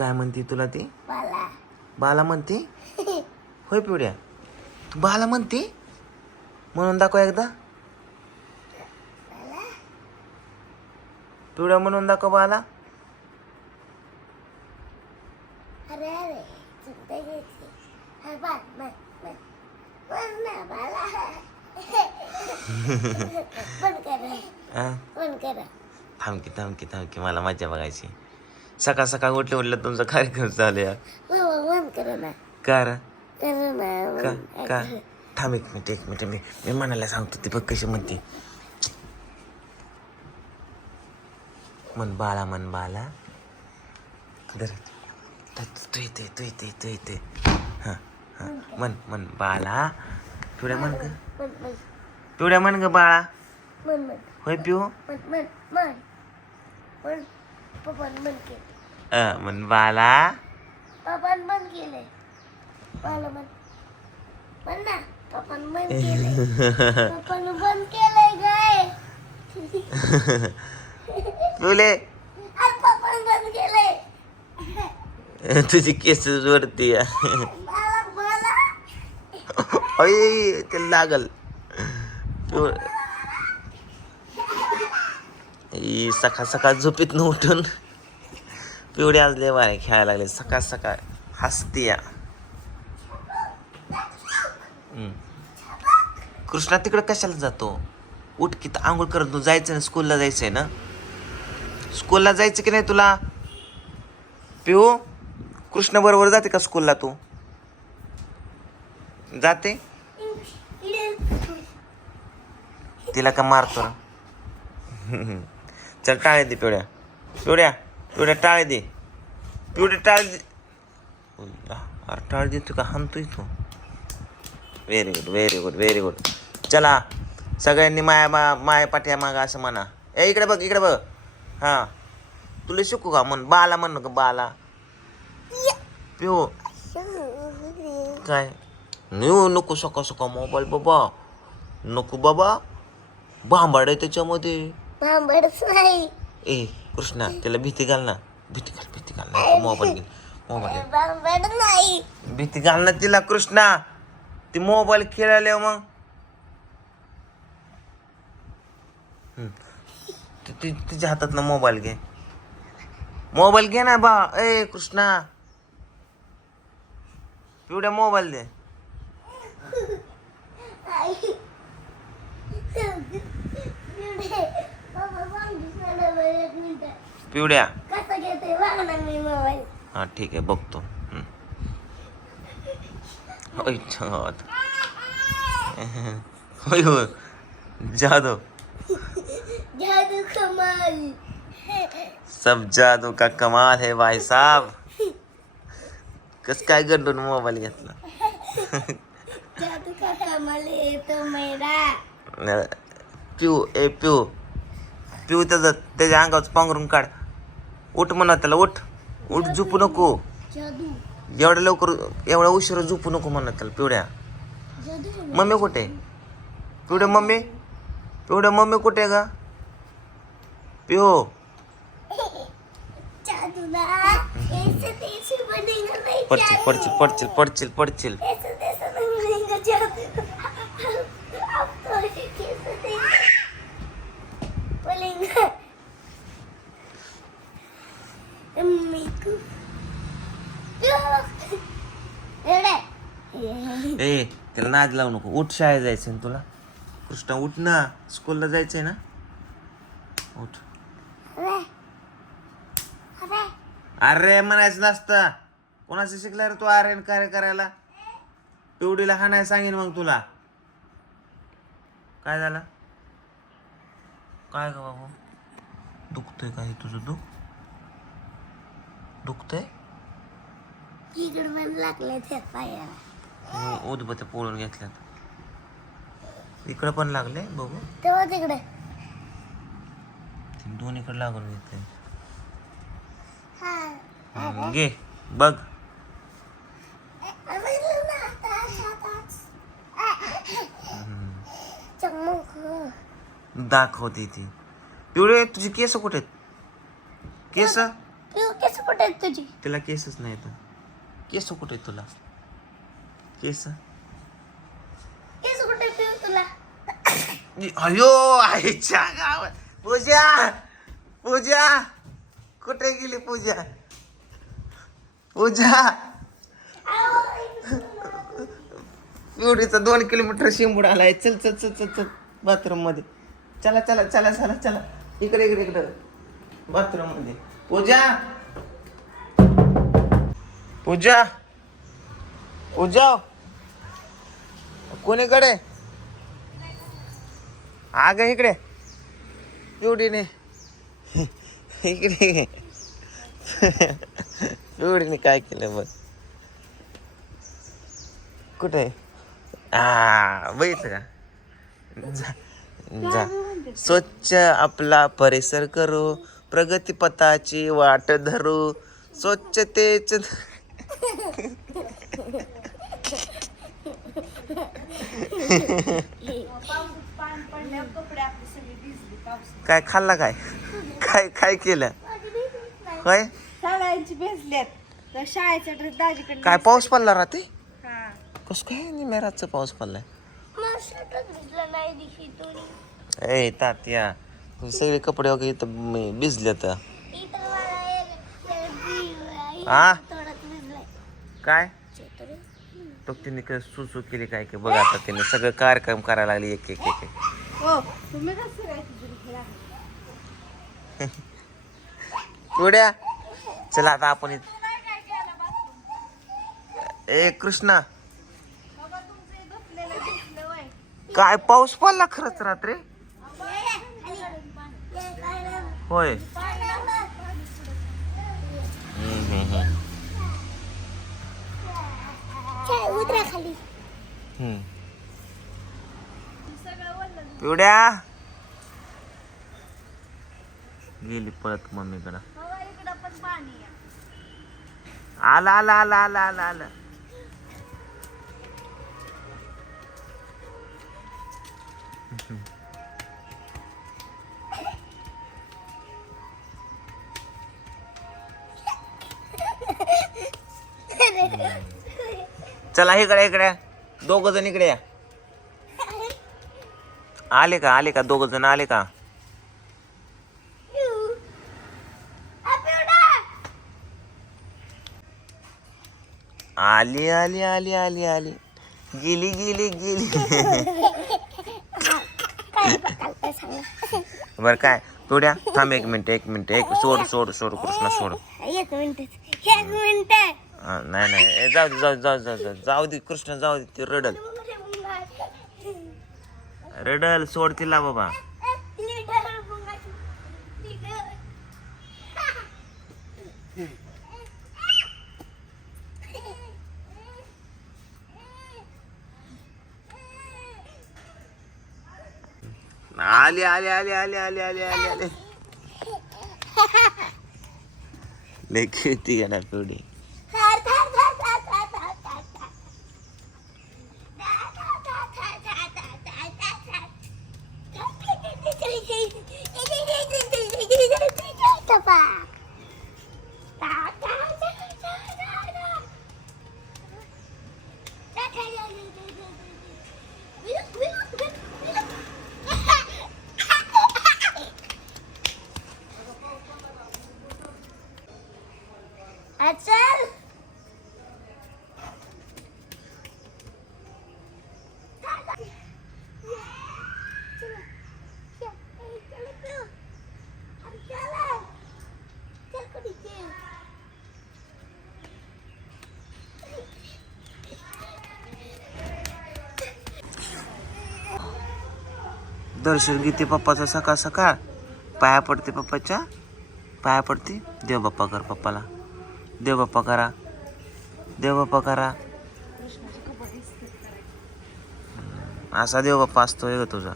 काय म्हणते तुला ती? बाला. म्हणते? होय पिवड्या. तू बाला म्हणते? म्हणून दाखव एकदा. पिवड्या म्हणून दाखव बाला. अरे अरे चिंता घ्यायची. हा बाल मन मन मन ना बाला. बंद करा. हा? बंद करा. थांब की थांब की थांब की मला मजा बघायची. सकाळ सकाळ उठले उठलं तुमचा कार्यक्रम चालू बंद करा का का? थांब एक मिनिट एक मिनिट. मी मी म्हणायला सांगतो ती बघ कशी म्हणते. मन बाळा मन बाळा. धर तू येते तू येते तू येते. हां हां. मन मन बाळा. पिवड्या म्हण ग. मन मन. पिवड्या म्हण ग बाळा. मन मन. होय पिऊ मन मन मन मन पप्पान मन केलं अ मन बाळा पप्पान केलंय. बाला मन मन ना. पप्पान मन केलंय. पप्पान बंद केलंय गाय पिवले अरे पप्पान बंद केलंय. तुझी केस वरती आहे. मला मला अय ते लागल ई सकाळ सकाळ झोपेत न उठून पिवडे आज लय वारे खेळायला लागले. सकाळ सकाळ हसते या. हम्म. कृष्णा तिकडे कशाला जातो? उठ की तर आंघोळ करत तू जायचं ना स्कूलला जायचंय ना? स्कूलला जायचं की नाही तुला? पिऊ कृष्णा बरोबर जाते का स्कूलला तू? जाते? तिला का मारतो? चल टाळे दे पिवड्या पिवड्या पिवड्या टाळे दे पिवड्या टाळे दे अरे टाळे देतो का हाणतोय तू very good very good very good चला सगळ्यांनी माया मा माया पाठ्या मागा असं म्हणा ए इकडे बघ इकडे बघ हां तुला शिकू का म्हण बाला म्हण का बाला पिऊ काय नेऊ नको सका सका मोबाईल बाबा नको बाबा भांबाड आहे त्याच्यामध्ये भांबडच नाही ए कृष्णा त्याला भीती घाल ना. भीती घाल भीती घाल. ना मोबाईल घे मोबाईल भीती घाल ना तिला कृष्णा. ती मोबाईल खेळायला मग. तिच्या हातात ना मोबाईल घे. मोबाईल घे ना बा. ए कृष्णा. पिवड्या मोबाईल दे. पिवड्या. ना हा ठीक आहे बघतो. होय जादू. जादू कमाल. सब जादू का कमाल है भाई साहब. कस काय गंडून मोबाईल घेतला? जादू का कमाल येतो मेरा. पिऊ ए पिऊ. पिऊ त्याचं त्याच्या अंगावर पांघरून काढ. उठ म्हणा त्याला उठ. उठ झोपू नको. एवढ्या लवकर एवढ्या उशिरा झोपू नको म्हणा त्याला पिवड्या. मम्मी कुठे? पिवड्या मम्मी? पिवड्या मम्मी कुठे का नहीं पडचिल पडचिल पडचिल पडचिल पडचिल ऐसे तैसे नहीं बनेगा जादू अब तो कैसे तैसे बोलेगा मम्मी को एवढे ए त्याला नाद लावू नको. उठ शाळेत जायचंय ना तुला. कृष्णा उठ ना. स्कूलला जायचंय ना? उठ. अरे म्हणायचं नसतं. कोणाचं शिकला रे तू आर्यन कार्य करायला पिवडीला हा नाही सांगेन मग तुला. काय झालं? काय ग बाबू? दुखतंय काही तुझं दुख? दुखतंय? इकडे पण लागले त्या पायाला. उदबत्या पोळून घेतल्यात. इकडं पण लागले बघू. तेव्हा तिकडे. ते दोन्हीकडे लागून घेतले हा. घे बघ. दाखवते ती. पिवळे तुझी केस कुठे आहेत? केस? केस कुठे आहेत तुझी? तिला केसच नाही तर. केस कुठे तुला? केस? केस कुठे आहेत तुला? अयो आईच्या गावात. पूजा पूजा. कुठे गेली पूजा? पूजा. एवढीचा दोन किलोमीटर शिंबूड आलाय. चल चल चल चल चल बाथरूममध्ये चला चला चला चला चला. इकडे इकडे इकडे. बाथरूममध्ये पूजा. पूजा. पूजा. कोणीकडे? आग इकडे. एवढी इकडे एवढीने काय केलं बघ. कुठे? आ बघितलं का? जा. स्वच्छ आपला परिसर करू प्रगतीपथाची वाट धरू स्वच्छतेच काय खाल्ला काय? काय काय केलं? काय भेसल्यात शाळेचा ड्रेस दाजीकडे काय पाऊस पडला राहते कस काय निमेराचा पाऊस पडलाय? दिसलं नाही दिशी तुरी ए तात्या तुझे सगळे कपडे वगैरे इथं म- भिजले तर इथं मला एक- एक बी- आ? थोडंच भिजलंय. काय चेतुरी. तो तिने काय सुसू केली काय की बघ आता तिने सगळं कार्यक्रम करायला लागली एक एक एक एक. हो तुम्ही कसं काय खेळा उड्या चला आता आपण इथं- ए कृष्णा काय पाऊस पडला खरंच रात्री? होय. पिवड्या. गेली पळत मम्मीकडं. आला आला आला आला आला आला. चला इकडे इकडे. दोघ जण इकडे या. आले का आले का? दोघ जण आले का? आली आली आली आली आली. गेली गेली गेली. बर काय? तोड्या थांब एक मिनिट एक मिनिट. एक सोड सोड सोड कृष्णा सोड. एक मिनिट एक मिनिट. नाही नाही. ए, जाऊ दे जाऊ दे, जाऊ दे, जाऊ दे. जाऊ दे कृष्ण जाऊ दे ती रडल. रडल सोड तिला बाबा. आली आली आली आली आली आली आली आली. लेखी खेळती ना पिवडी दर्शन घेते पप्पाचा सकाळ सकाळ. पाया पडते पप्पाच्या. पाया पडते. देव बाप्पा कर पप्पाला. देव बाप्पा करा. देव बाप्पा करा. असा देव बाप्पा असतो ग तुझा.